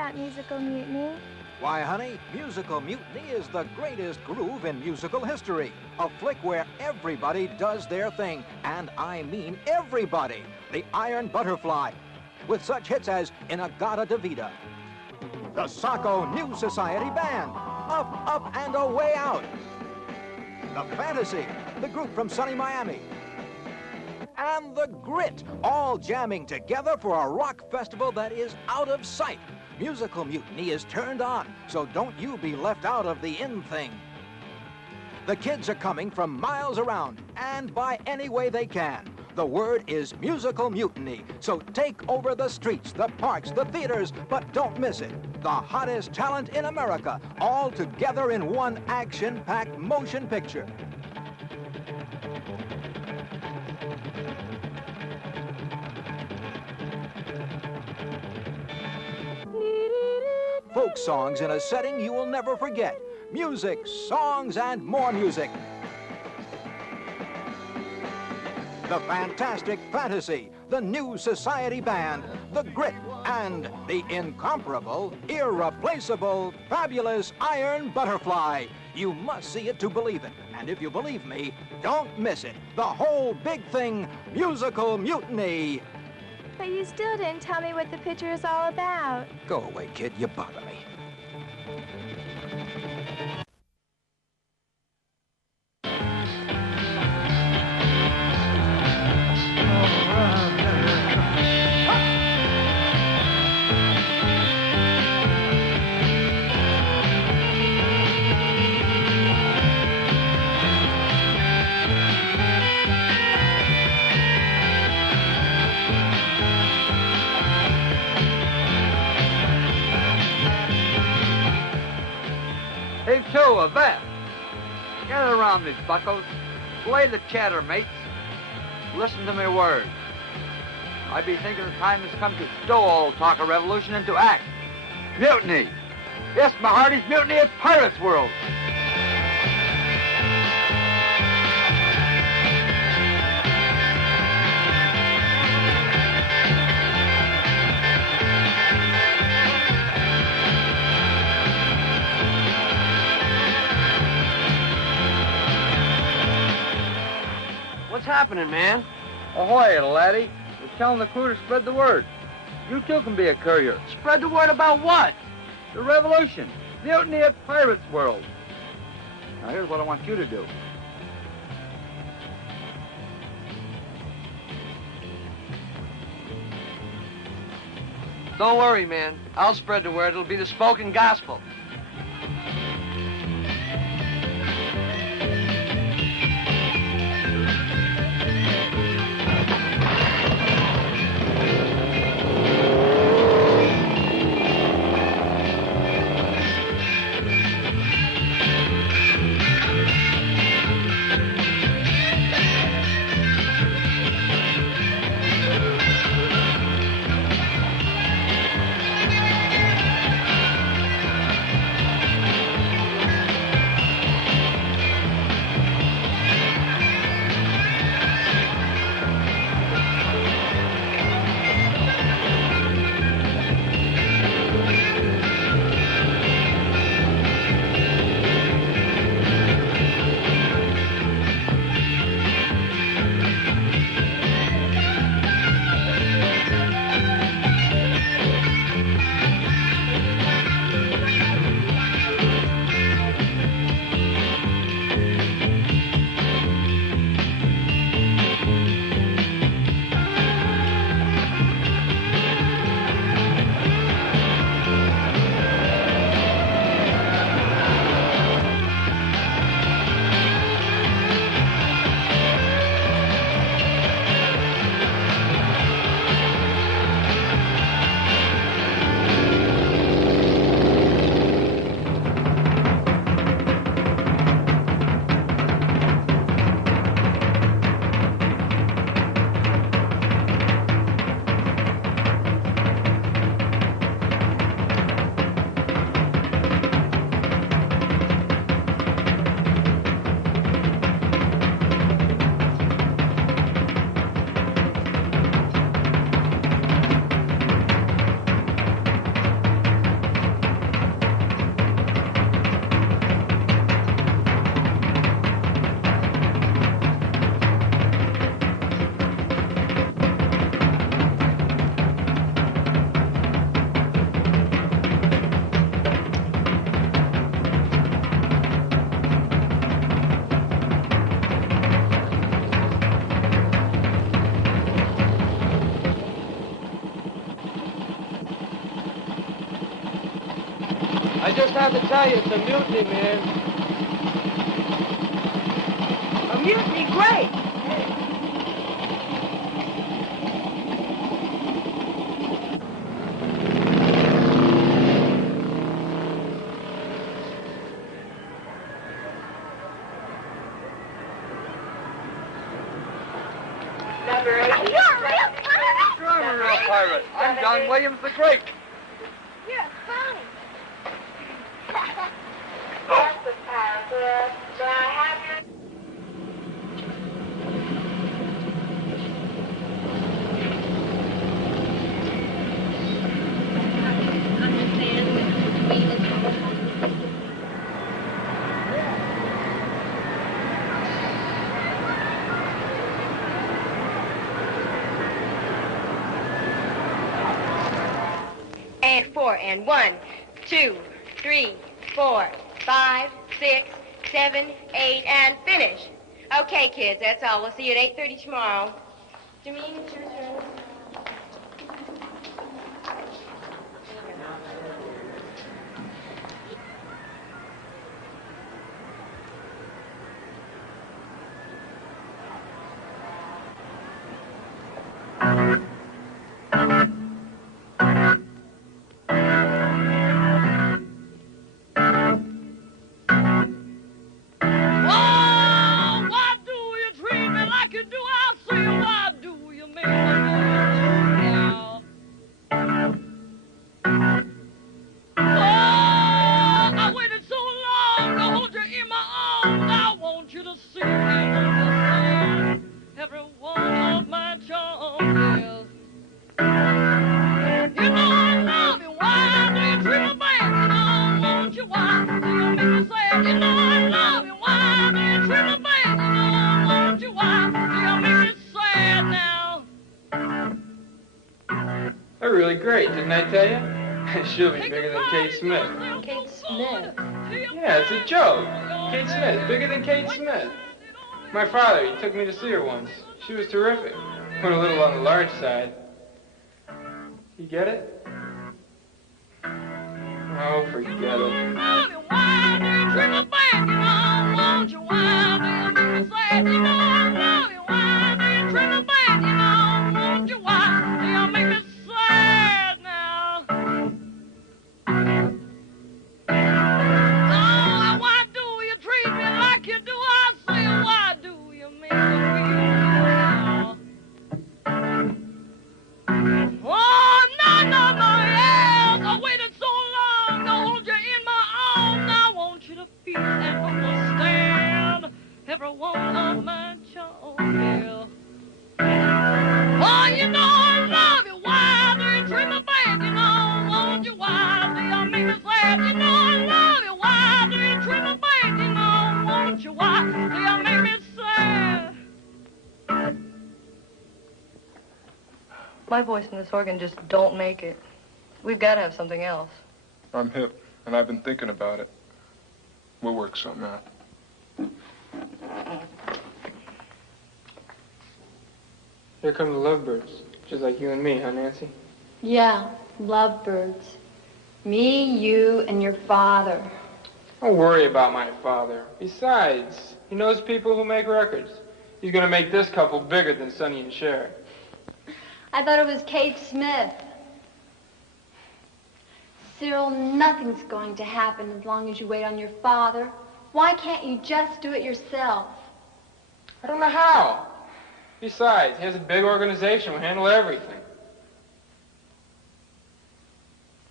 about Musical Mutiny. Why, honey, Musical Mutiny is the greatest groove in musical history. A flick where everybody does their thing, and I mean everybody. The Iron Butterfly, with such hits as Inagata Davida, the Sacco New Society Band, Up, Up, and Away Out, the Fantasy, the group from sunny Miami, and the Grit, all jamming together for a rock festival that is out of sight. Musical Mutiny is turned on, so don't you be left out of the in thing. The kids are coming from miles around, and by any way they can. The word is Musical Mutiny, so take over the streets, the parks, the theaters, but don't miss it. The hottest talent in America, all together in one action-packed motion picture. Folk songs in a setting you will never forget. Music, songs, and more music. The Fantastic Fantasy, the New Society Band, the Grit, and the incomparable, irreplaceable, fabulous Iron Butterfly. You must see it to believe it. And if you believe me, don't miss it. The whole big thing, Musical Mutiny. But you still didn't tell me what the picture is all about. Go away, kid. You bother me. Heave to, avast! Gather around me, buckos. Lay the chatter, mates. Listen to me words. I be thinking the time has come to stow all talk of revolution into act. Mutiny! Yes, my hearties, mutiny at Pirates World! What's happening, man? Ahoy, laddie. We're telling the crew to spread the word. You too can be a courier. Spread the word about what? The revolution. Mutiny at Pirates World. Now here's what I want you to do. Don't worry, man. I'll spread the word. It'll be the spoken gospel. I just have to tell you, it's a mutiny, man. A mutiny, great! I'm a real pirate. I'm John Williams the Great. You're funny. And 4 and 1, 2, 3, 4, 5, 6, 7, 8, and finish. Okay, kids, that's all. We'll see you at 8:30 tomorrow. Jermaine, it's your turn. They're really great, didn't I tell you? She'll be bigger than Kate Smith. Kate Smith. Yeah, it's a joke. Kate Smith, bigger than Kate Smith. My father, he took me to see her once. She was terrific. Went a little on the large side. You get it? Oh, forget it. My voice and this organ just don't make it. We've got to have something else. I'm hip, and I've been thinking about it. We'll work something out. Here come the lovebirds. Just like you and me, huh, Nancy? Yeah, lovebirds. Me, you, and your father. Don't worry about my father. Besides, he knows people who make records. He's gonna make this couple bigger than Sonny and Cher. I thought it was Kate Smith. Cyril, nothing's going to happen as long as you wait on your father. Why can't you just do it yourself? I don't know how. Besides, he has a big organization. We'll handle everything.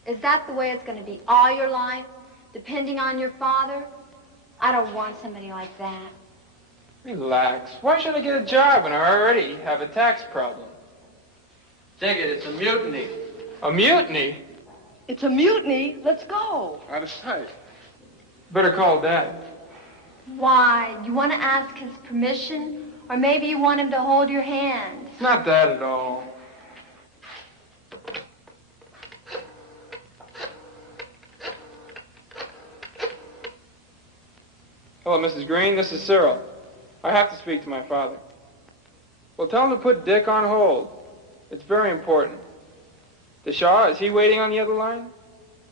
Is that the way it's going to be all your life, depending on your father? I don't want somebody like that. Relax. Why should I get a job when I already have a tax problem? Dig it, it's a mutiny. A mutiny? It's a mutiny. Let's go. Out of sight. Better call Dad. Why? You want to ask his permission? Or maybe you want him to hold your hand? Not that at all. Hello, Mrs. Green. This is Cyril. I have to speak to my father. Well, tell him to put Dick on hold. It's very important. The Shaw, is he waiting on the other line?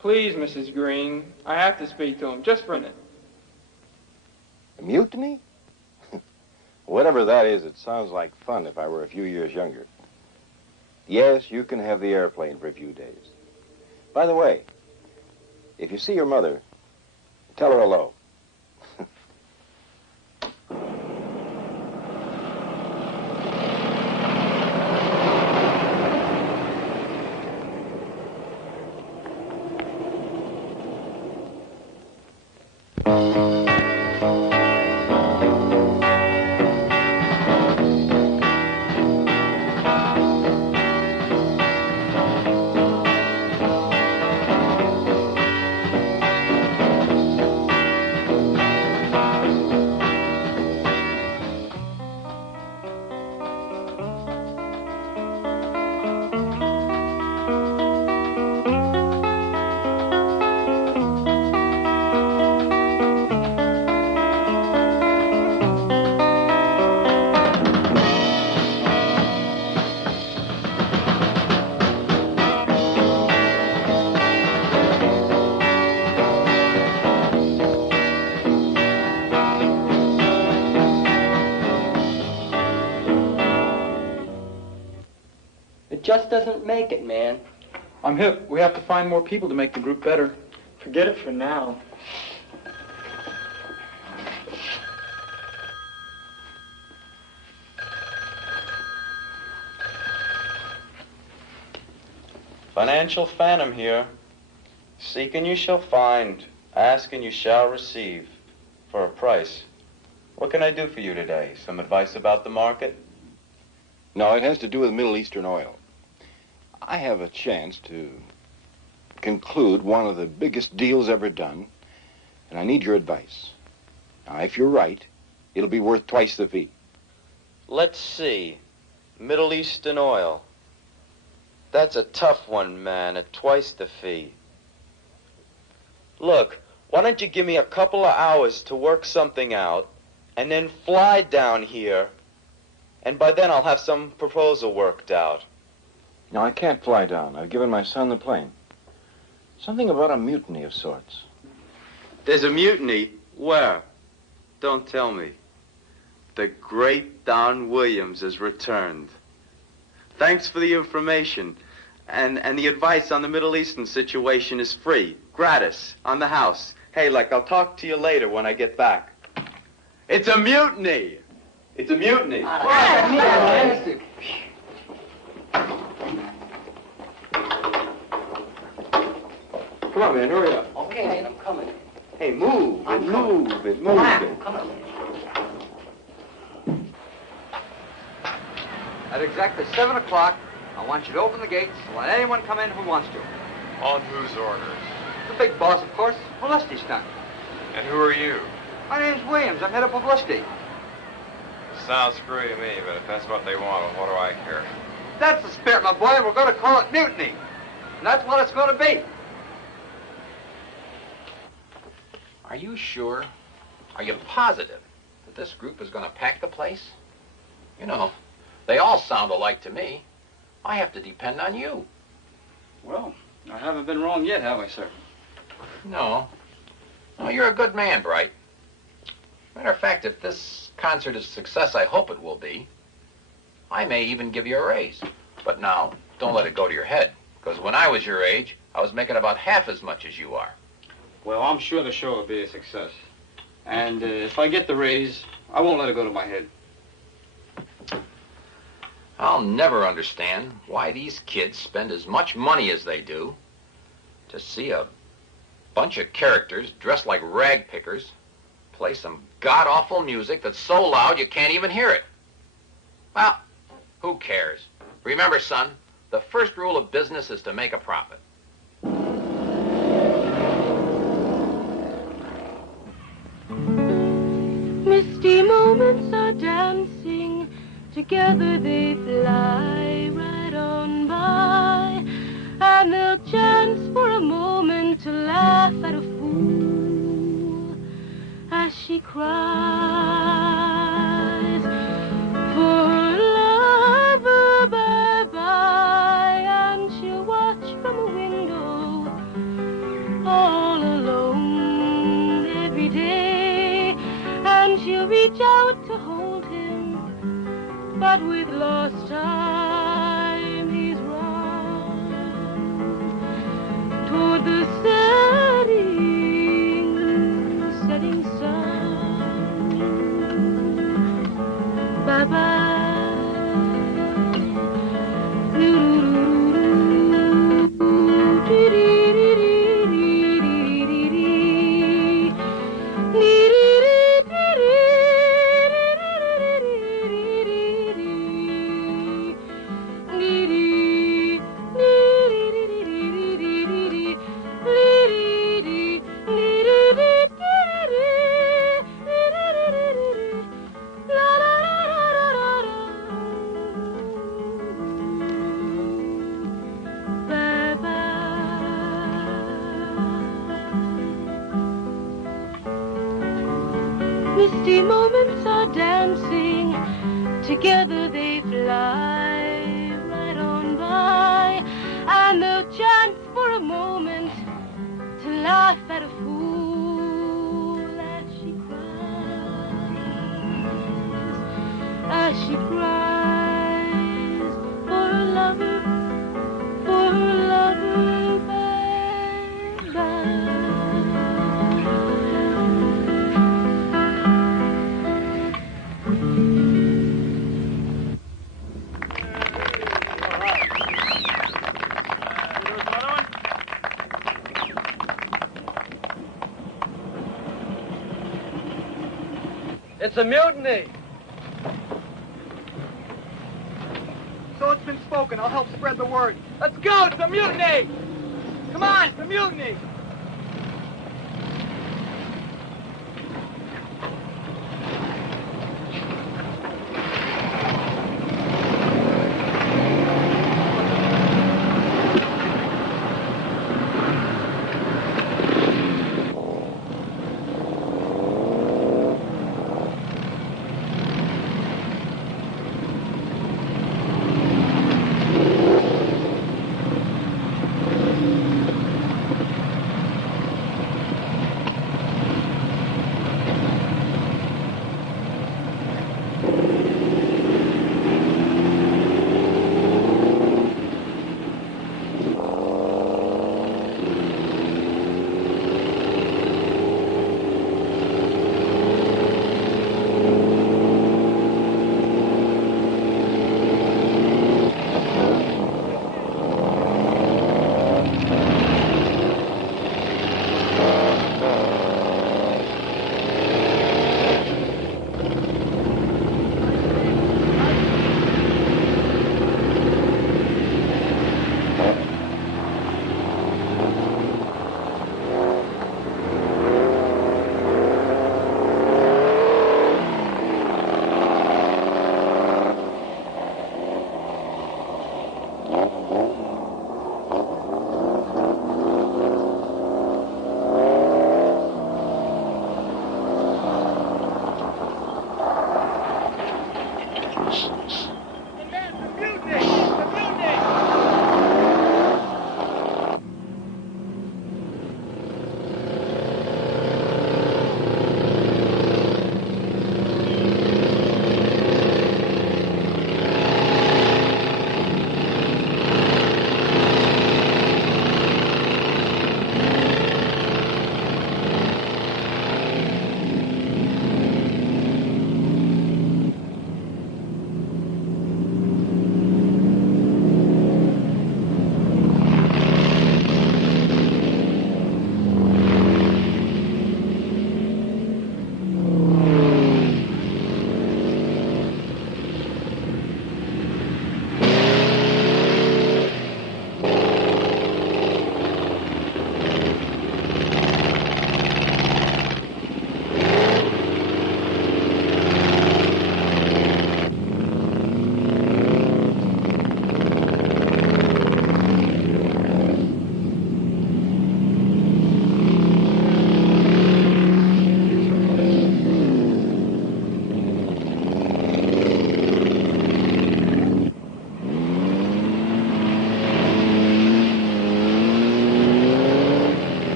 Please, Mrs. Green, I have to speak to him, just for a minute. A mutiny? Whatever that is, it sounds like fun if I were a few years younger. Yes, you can have the airplane for a few days. By the way, if you see your mother, tell her hello. Just doesn't make it, man. I'm hip. We have to find more people to make the group better. Forget it for now. Financial Phantom here. Seek and you shall find. Ask and you shall receive. For a price. What can I do for you today? Some advice about the market? No, it has to do with Middle Eastern oil. I have a chance to conclude one of the biggest deals ever done, and I need your advice. Now, if you're right, it'll be worth twice the fee. Let's see. Middle Eastern oil. That's a tough one, man, at twice the fee. Look, why don't you give me a couple of hours to work something out, and then fly down here, and by then I'll have some proposal worked out. No, I can't fly down. I've given my son the plane. Something about a mutiny of sorts. There's a mutiny? Where? Don't tell me. The great Don Williams has returned. Thanks for the information. And the advice on the Middle Eastern situation is free, gratis, on the house. Hey, I'll talk to you later when I get back. It's a mutiny! It's a mutiny! Come on, man, hurry up. Okay, man, I'm coming. Hey, move it, move it, move it. Come on. At exactly 7 o'clock, I want you to open the gates and let anyone come in who wants to. On whose orders? The big boss, of course. Publicity stunt. And who are you? My name's Williams. I'm head of publicity. Sounds screwy to me, but if that's what they want, well, what do I care? That's the spirit, my boy. We're going to call it mutiny. And that's what it's going to be. Are you sure? Are you positive that this group is going to pack the place? You know, they all sound alike to me. I have to depend on you. Well, I haven't been wrong yet, have I, sir? No. No, you're a good man, Bright. Matter of fact, if this concert is a success, I hope it will be, I may even give you a raise. But now, don't let it go to your head, because when I was your age, I was making about half as much as you are. Well, I'm sure the show will be a success. And if I get the raise, I won't let it go to my head. I'll never understand why these kids spend as much money as they do to see a bunch of characters dressed like rag pickers play some god-awful music that's so loud you can't even hear it. Well, who cares? Remember, son, the first rule of business is to make a profit. Misty moments are dancing, together they fly right on by, and they'll chance for a moment to laugh at a fool as she cries for her lover bye-bye, and she'll watch from a window she'll reach out to hold him, but with lost time he's run toward the setting sun. Bye-bye. Misty moments are dancing, together they fly right on by, and they'll chance for a moment to laugh at a fool as she cries for her lover, bye-bye. It's a mutiny. So it's been spoken. I'll help spread the word. Let's go. It's a mutiny. Come on, it's a mutiny.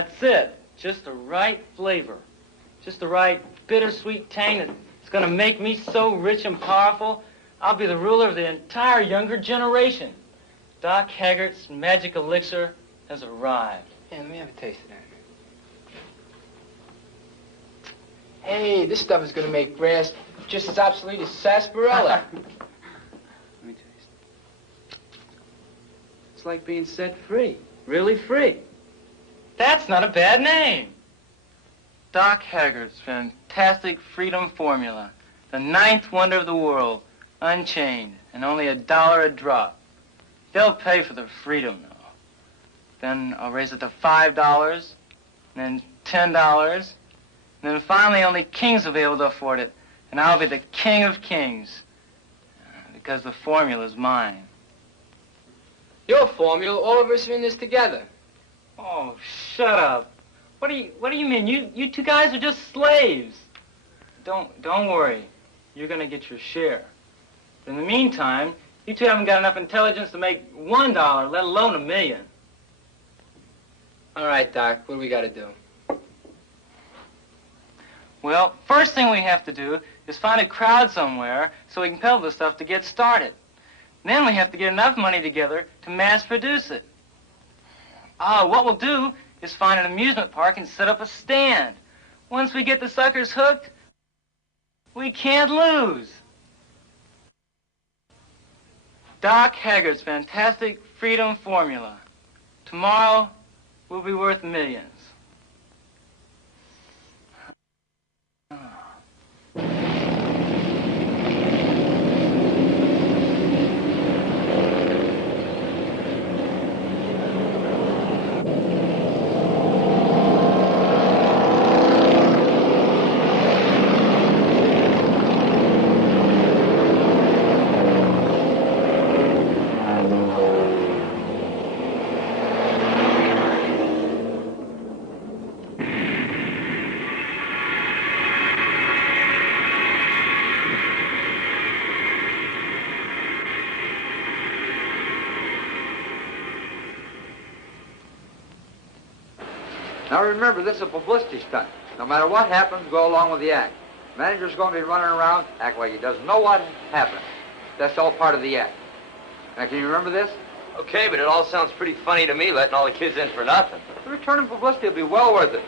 That's it. Just the right flavor. Just the right bittersweet tang that's going to make me so rich and powerful, I'll be the ruler of the entire younger generation. Doc Haggart's magic elixir has arrived. Yeah, let me have a taste of that. Hey, this stuff is going to make brass just as obsolete as sarsaparilla. Let me taste. It's like being set free. Really free. That's not a bad name. Doc Haggart's fantastic freedom formula. The 9th wonder of the world. Unchained. And only $1 a drop. They'll pay for the freedom, though. Then I'll raise it to $5. And then $10. And then finally only kings will be able to afford it. And I'll be the king of kings. Because the formula's mine. Your formula, all of us are in this together. Oh, shut up. What do you mean? You two guys are just slaves. Don't worry. You're gonna get your share. In the meantime, you two haven't got enough intelligence to make $1, let alone $1 million. All right, Doc, what do we got to do? Well, first thing we have to do is find a crowd somewhere so we can peddle the stuff to get started. Then we have to get enough money together to mass produce it. What we'll do is find an amusement park and set up a stand. Once we get the suckers hooked, we can't lose. Doc Haggart's fantastic freedom formula. Tomorrow, we'll be worth millions. Now remember, this is a publicity stunt. No matter what happens, go along with the act. Manager's going to be running around, act like he doesn't know what happened. That's all part of the act. Now, can you remember this? Okay, but it all sounds pretty funny to me, letting all the kids in for nothing. The return of publicity will be well worth it.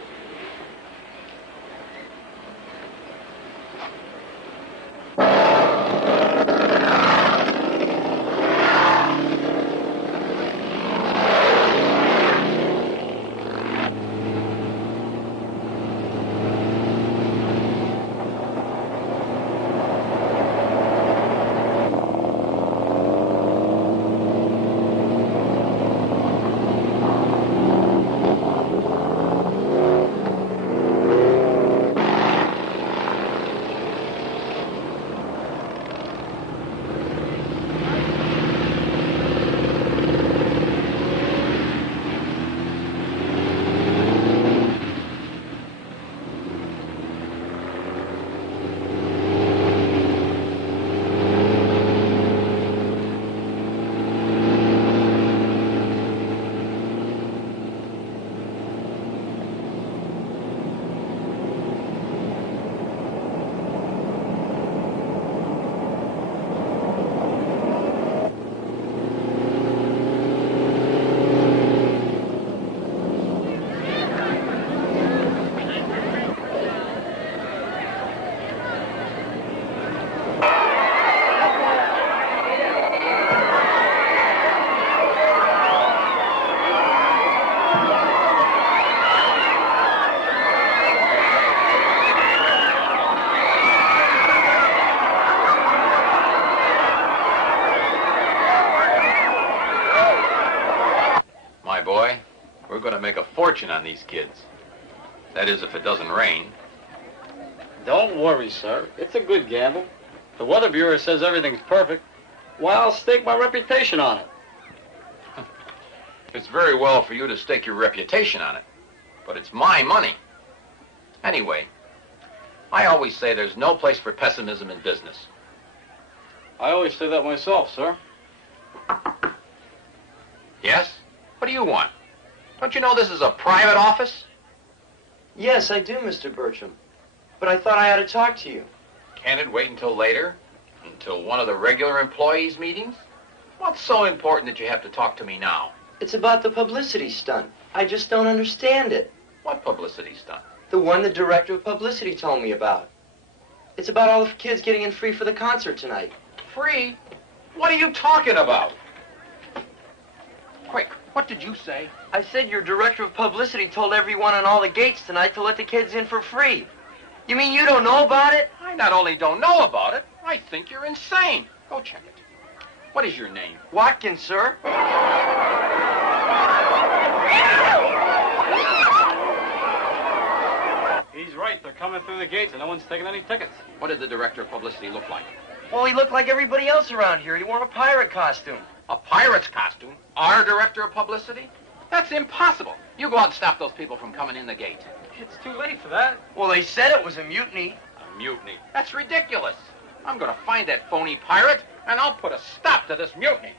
Make a fortune on these kids. That is, if it doesn't rain. Don't worry, sir. It's a good gamble. The Weather Bureau says everything's perfect. Why, I'll stake my reputation on it. It's very well for you to stake your reputation on it, but it's my money. Anyway, I always say there's no place for pessimism in business. I always say that myself, sir. Yes? What do you want? Don't you know this is a private office? Yes, I do, Mr. Bertram. But I thought I ought to talk to you. Can't it wait until later? Until one of the regular employees' meetings? What's so important that you have to talk to me now? It's about the publicity stunt. I just don't understand it. What publicity stunt? The one the director of publicity told me about. It's about all the kids getting in free for the concert tonight. Free? What are you talking about? Quick, what did you say? I said your director of publicity told everyone on all the gates tonight to let the kids in for free. You mean you don't know about it? I not only don't know about it, I think you're insane. Go check it. What is your name? Watkins, sir. He's right. They're coming through the gates and no one's taking any tickets. What did the director of publicity look like? Well, he looked like everybody else around here. He wore a pirate costume. A pirate's costume? Our director of publicity? That's impossible. You go out and stop those people from coming in the gate. It's too late for that. Well, they said it was a mutiny. A mutiny? That's ridiculous. I'm going to find that phony pirate, and I'll put a stop to this mutiny.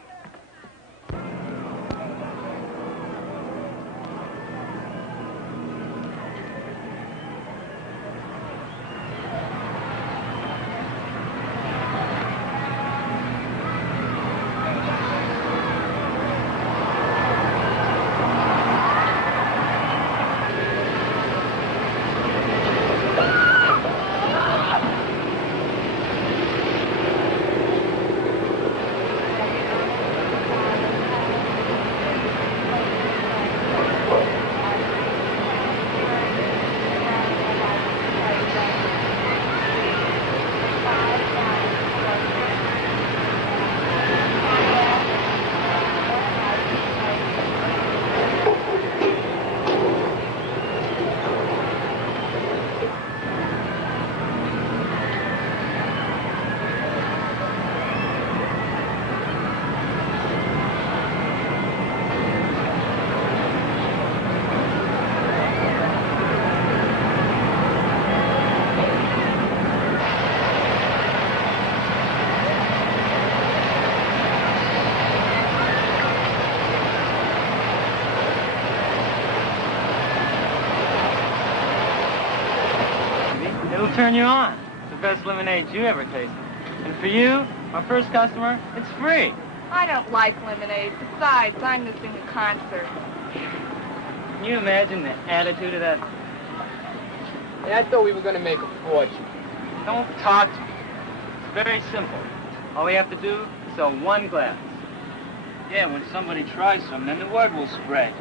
Turn you on. It's the best lemonade you ever tasted. And for you, my first customer, it's free. I don't like lemonade. Besides, I'm missing the concert. Can you imagine the attitude of that? Hey, I thought we were going to make a fortune. Don't talk to me. It's very simple. All we have to do is sell one glass. Yeah, when somebody tries some, then the word will spread.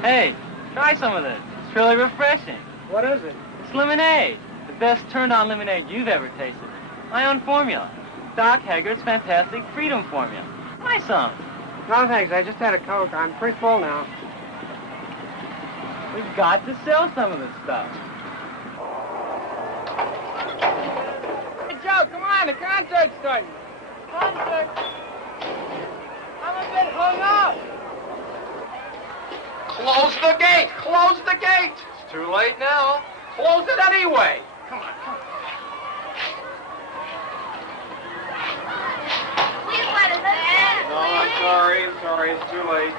Hey, try some of this. It's really refreshing. What is it? It's lemonade. The best turned-on lemonade you've ever tasted. My own formula. Doc Haggard's fantastic freedom formula. Try some. No, thanks. I just had a Coke. I'm pretty full now. We've got to sell some of this stuff. Hey, Joe, come on. The concert's starting. Concert. I'm a bit hung up. Close the gate! Close the gate! It's too late now. Close it anyway. Come on, come on. Please let us in. No, I'm sorry. It's too late.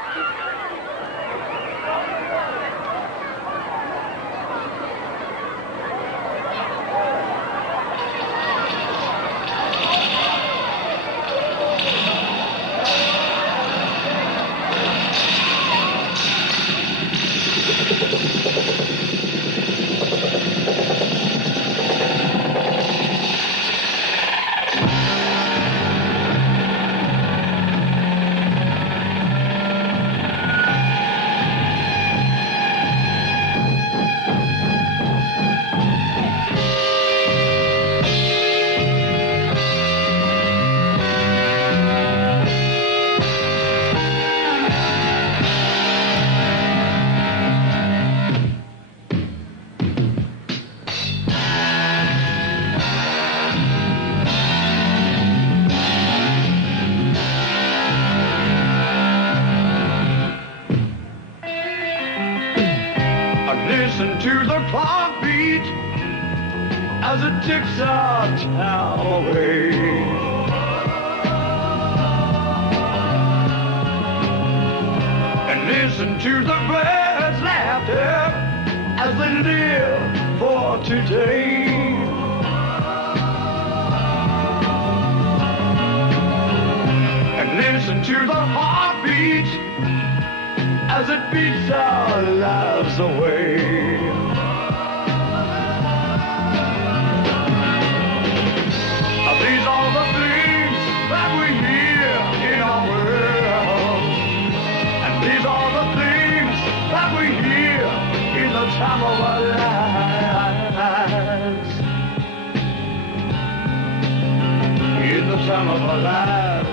Listen to the clock beat as it ticks our town away. Listen to the birds' laughter as they live for today. And listen to the heartbeat as it beats our lives away. These are the things that we hear in our world. And these are the things that we hear in the time of our lives. In the time of our lives.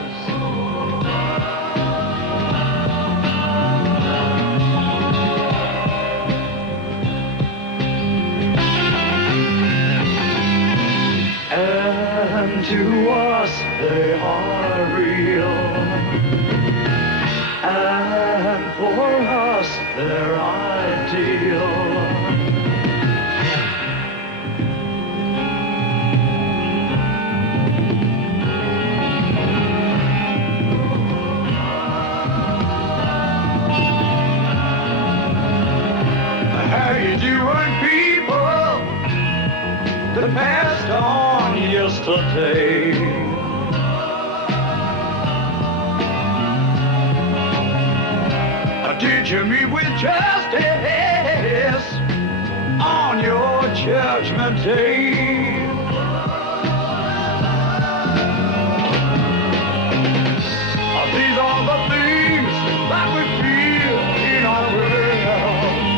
And to us they are real, and for us they're ideal. How you doing, people that passed on yesterday? Did you meet with justice on your judgment day? These are the things that we feel in our world.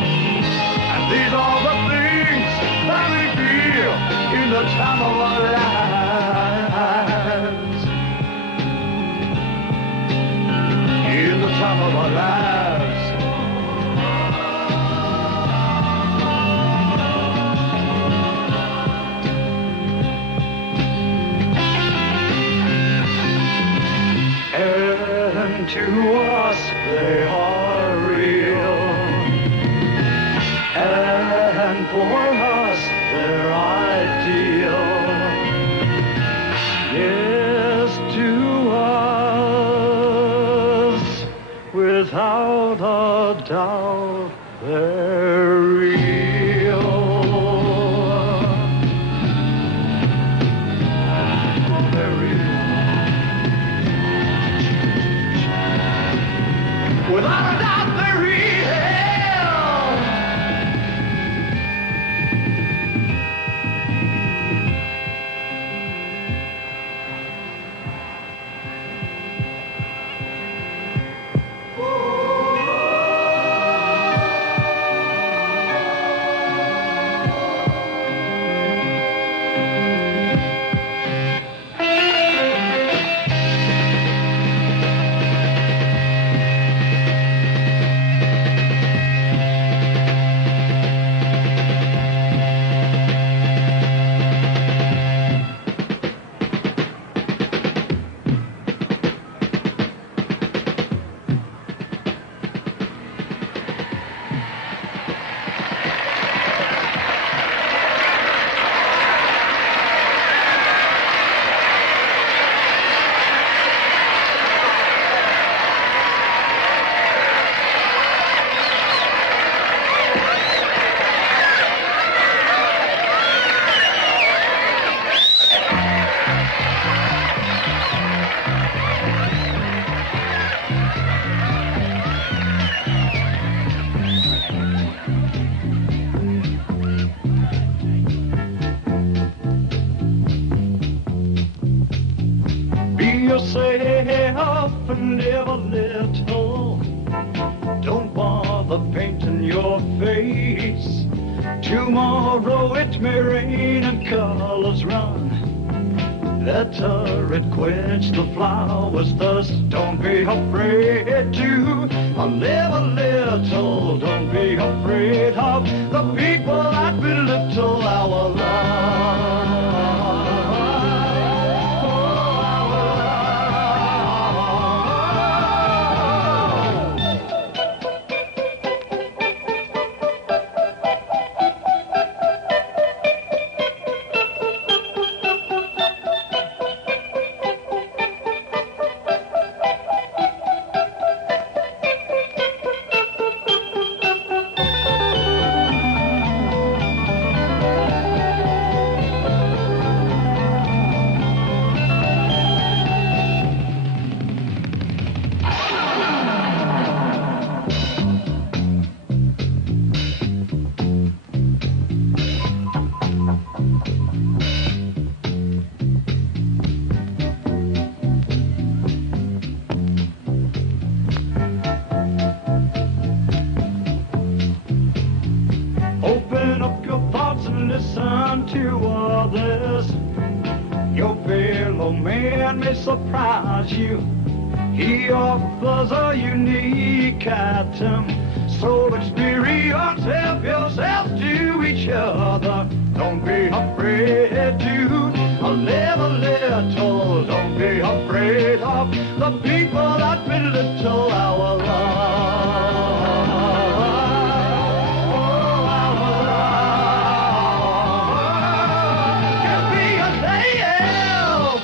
And these are the things that we feel in the time of our lives. In the time of our lives. And to us they are real, and for us they're ideal. Yes, to us, without a doubt, they're real. They're real. Without a doubt, they're real. Yourself and live a little. Don't bother painting your face. Tomorrow it may rain and colors run. Better it quench the flowers thirst. Don't be afraid to live a little. Don't be afraid of the people that belittle our love. listen to others. Your fellow man may surprise you. He offers a unique item. So experience, help yourself to each other. Don't be afraid to live a little. Don't be afraid of the people that belittle our love. Oh, our love. Just be yourself.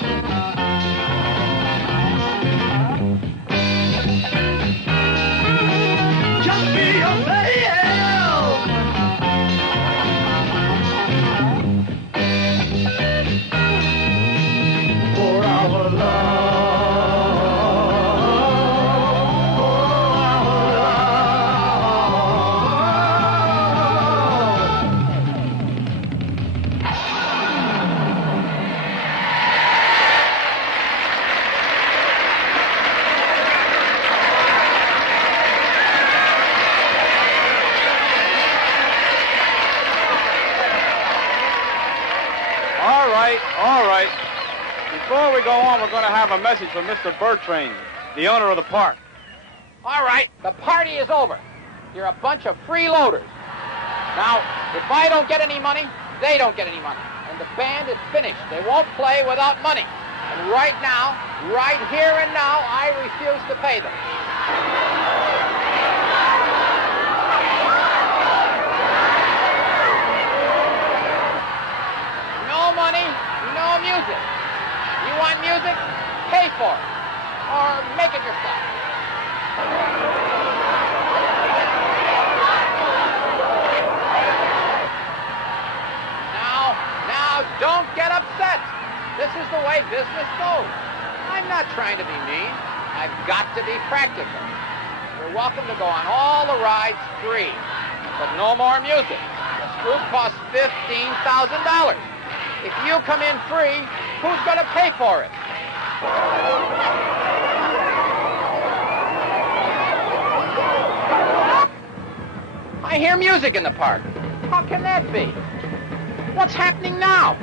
Just be yourself. For our All right. Before we go on, we're going to have a message from Mr. Bertrain, the owner of the park. All right, the party is over. You're a bunch of freeloaders. Now, if I don't get any money, they don't get any money. And the band is finished. They won't play without money. And right now, right here and now, I refuse to pay them. No money, no music. You want music? Pay for it. Or make it yourself. Now, don't get upset. This is the way business goes. I'm not trying to be mean. I've got to be practical. You're welcome to go on all the rides free, but no more music. This group costs $15,000. If you come in free, who's going to pay for it? I hear music in the park. How can that be? What's happening now?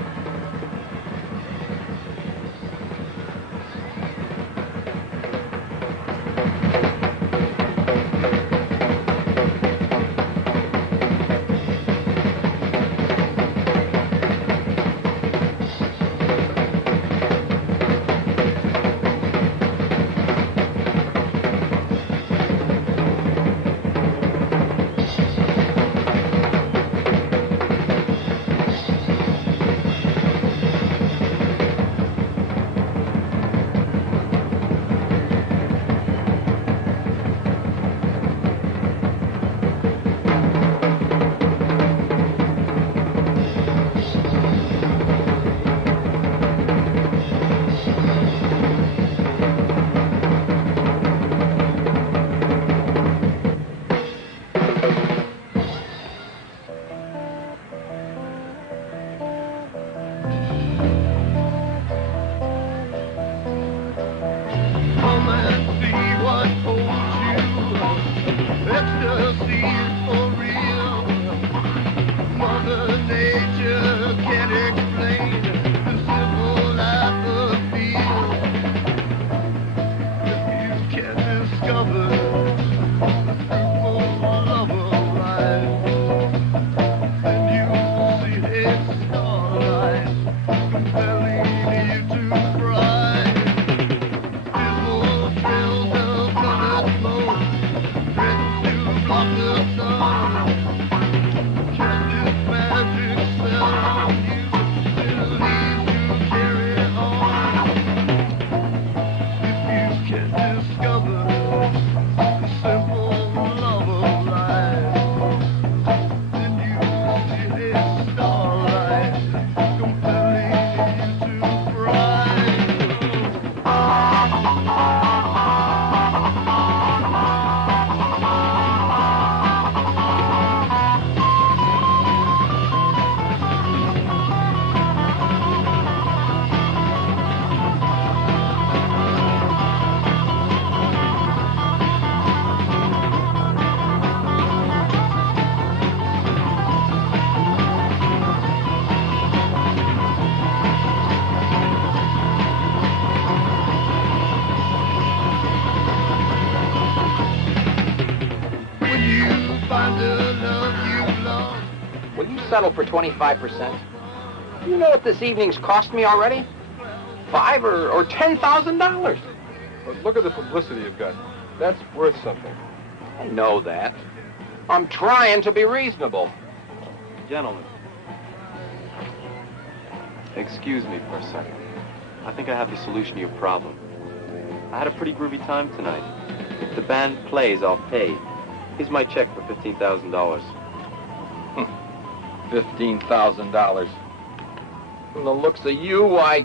settle for 25%. You know what this evening's cost me already? $5,000 or $10,000. But look at the publicity you've got. That's worth something. I know that. I'm trying to be reasonable. Gentlemen, excuse me for a second. I think I have the solution to your problem. I had a pretty groovy time tonight. If the band plays, I'll pay. Here's my check for $15,000. $15,000. From the looks of you, why,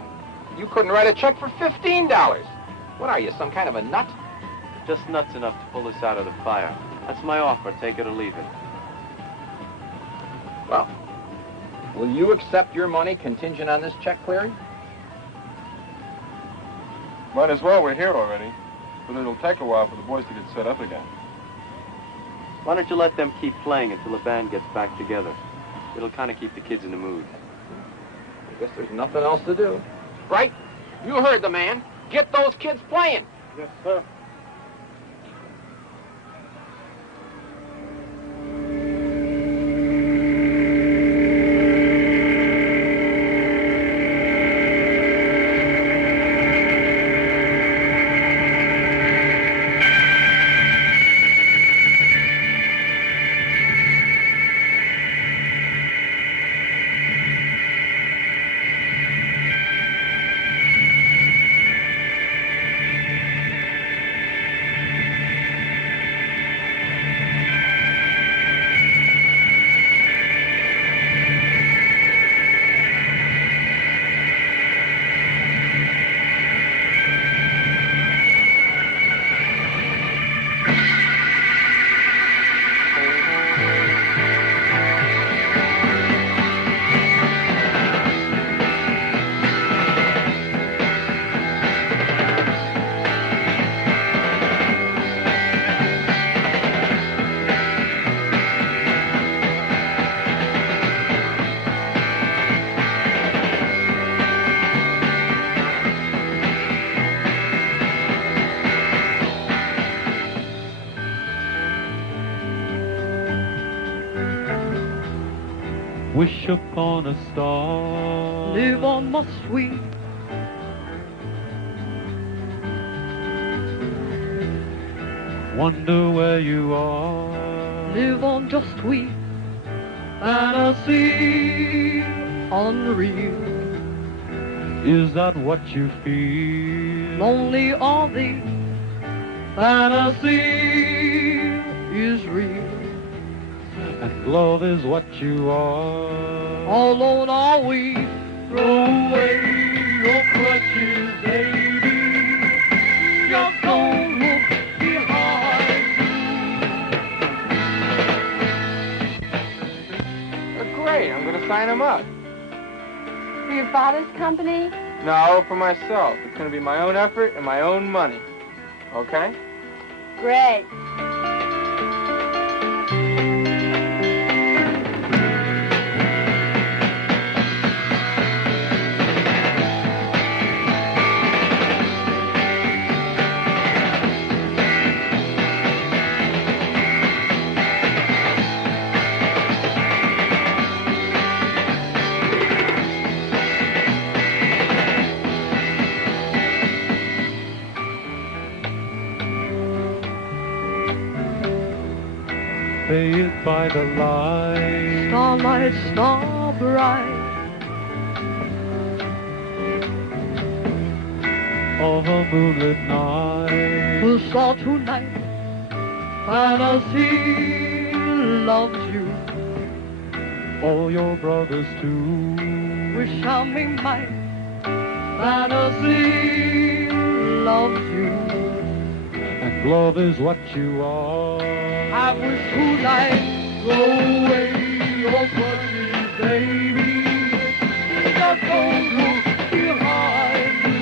you couldn't write a check for $15. What are you, some kind of a nut? Just nuts enough to pull us out of the fire. That's my offer. Take it or leave it. Well, will you accept your money contingent on this check clearing? Might as well. We're here already. But it'll take a while for the boys to get set up again. Why don't you let them keep playing until the band gets back together? It'll kind of keep the kids in the mood. I guess there's nothing else to do. Right? You heard the man. Get those kids playing. Yes, sir. Wish upon a star. Live on my sweet. Wonder where you are. Live on just sweet. Fantasy unreal. Is that what you feel? Lonely are they. Fantasy is real. And love is what you are. All alone are we. Throw away your crutches, baby. Just don't look behind you. They're great. I'm going to sign them up. For your father's company? No, for myself. It's going to be my own effort and my own money. Okay? Great. Bathed by the light. Starlight, star bright. Of a moonlit night. Who saw tonight? Fantasy loves you. All your brothers too. Wish I may might. Fantasy loves you. And love is what you are. I wish tonight. Throw away your crutches, baby. Just don't look behind you.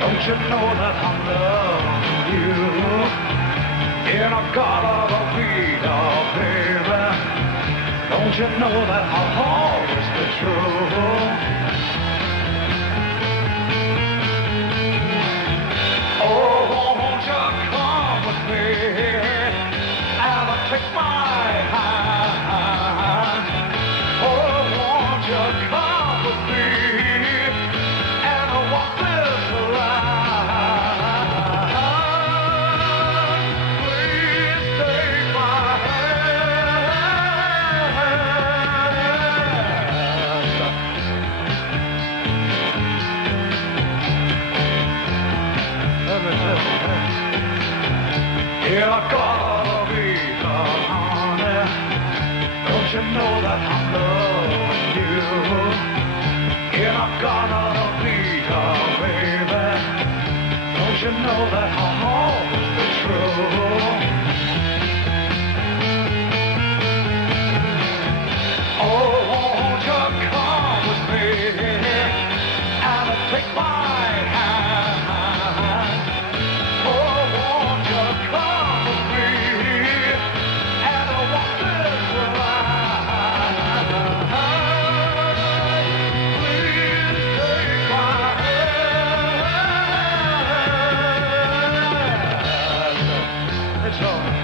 Don't you know that I'm loving you? In a god of a vida, baby. Don't you know that I'll always be true? Oh, won't you come with me and take my hand? Oh, won't you come with me and walk this line? Please take my hand. Don't you know that I'm loving you? And I'm gonna be your baby. Don't you know that I'll always be true? Oh, won't you come with me and take my hand? Oh, won't you come with me and walk this line? Please take my hand. It's all right.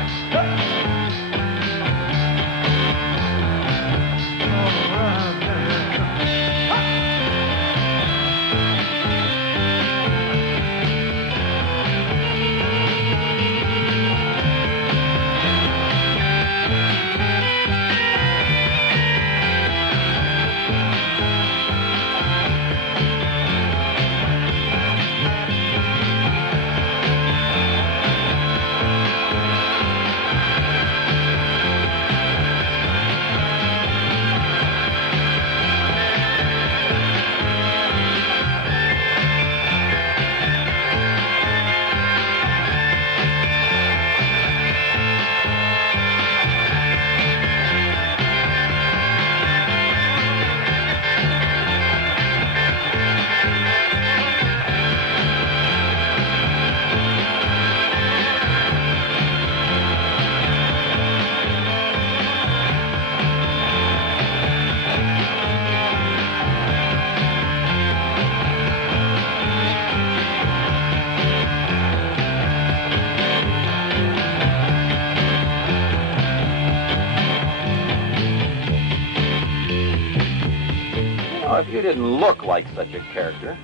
If you didn't look like such a character,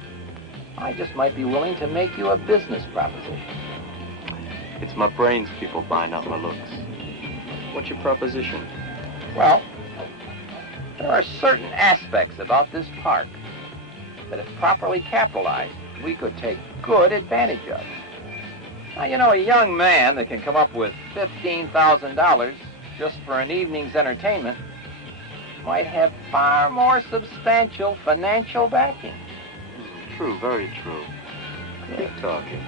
I just might be willing to make you a business proposition. It's my brains people buy, not my looks. What's your proposition? Well, there are certain aspects about this park that, if properly capitalized, we could take good advantage of. Now, you know, a young man that can come up with $15,000 just for an evening's entertainment might have far more substantial financial backing. True, very true. Keep talking.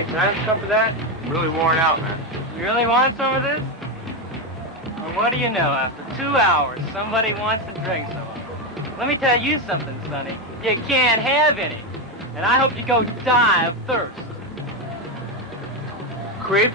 Hey, can I have a cup of that? I'm really worn out, man. You really want some of this? Well, what do you know? After 2 hours, somebody wants to drink some of it. Let me tell you something, Sonny. You can't have any. And I hope you go die of thirst. Creep?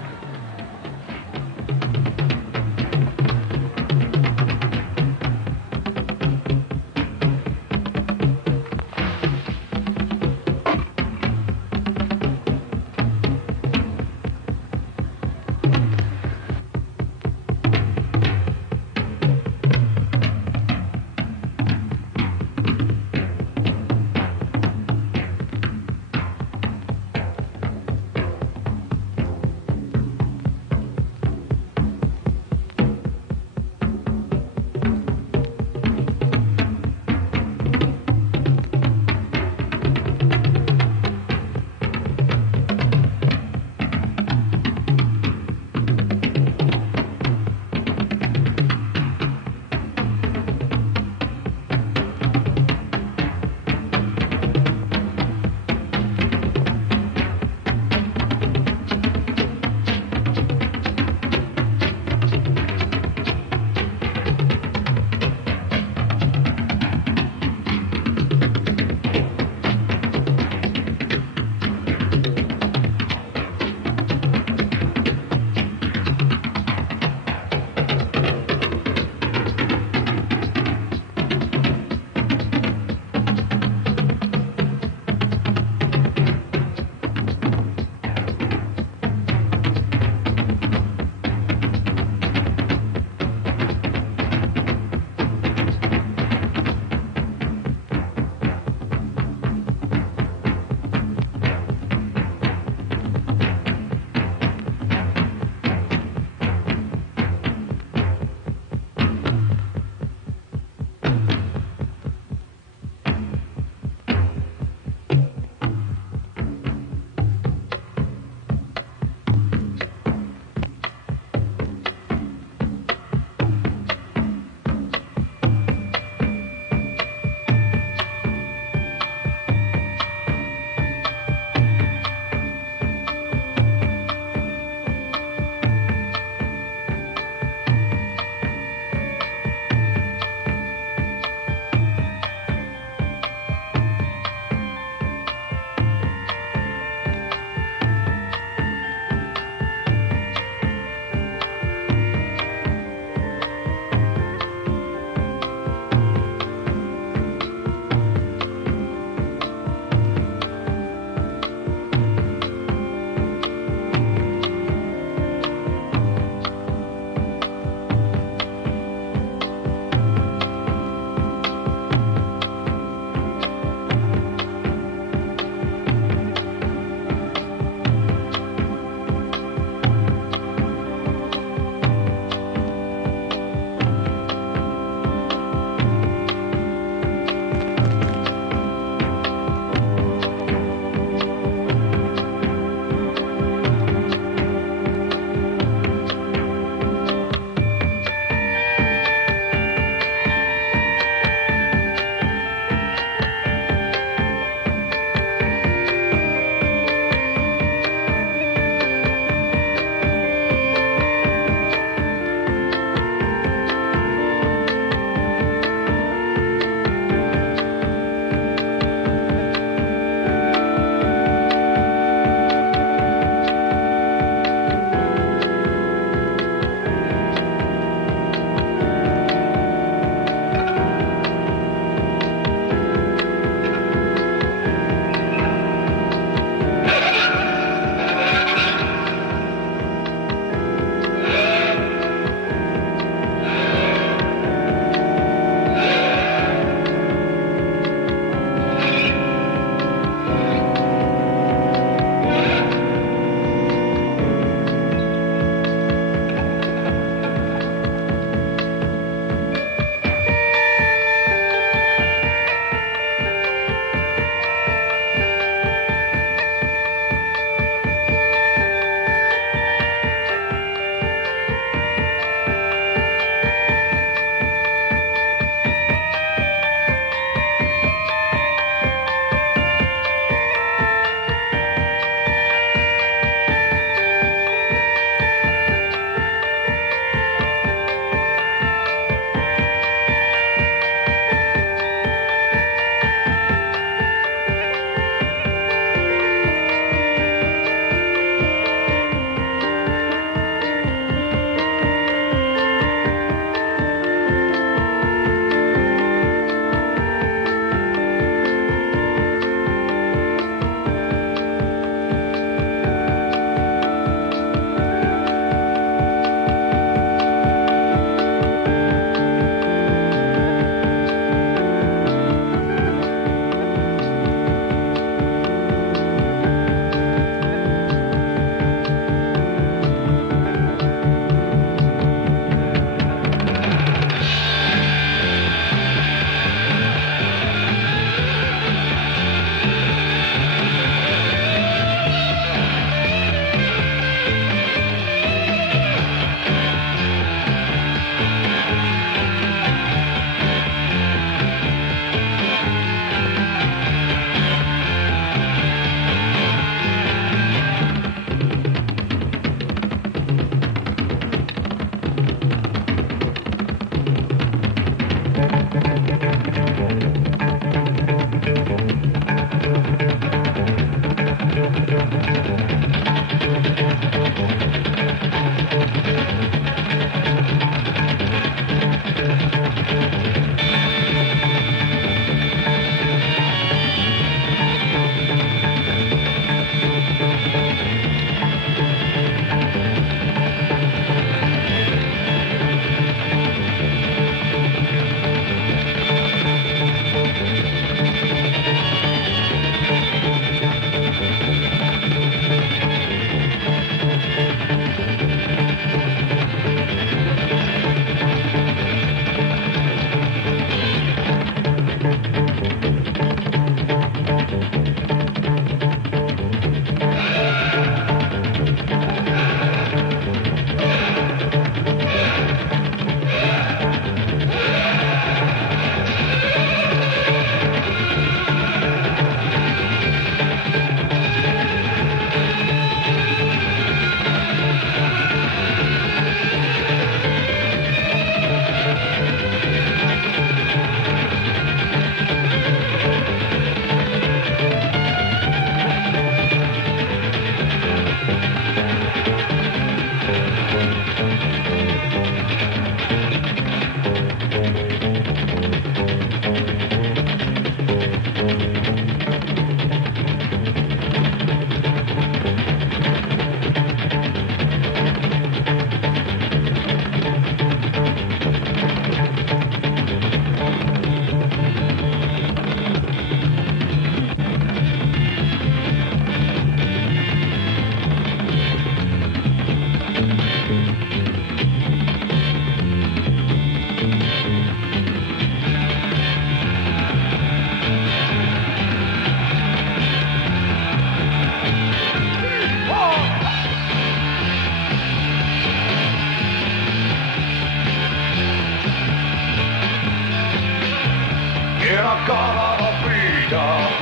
In a Colorado,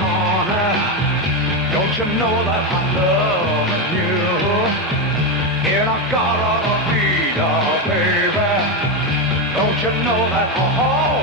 honey. Don't you know that I'm loving you? In a Colorado, baby. Don't you know that?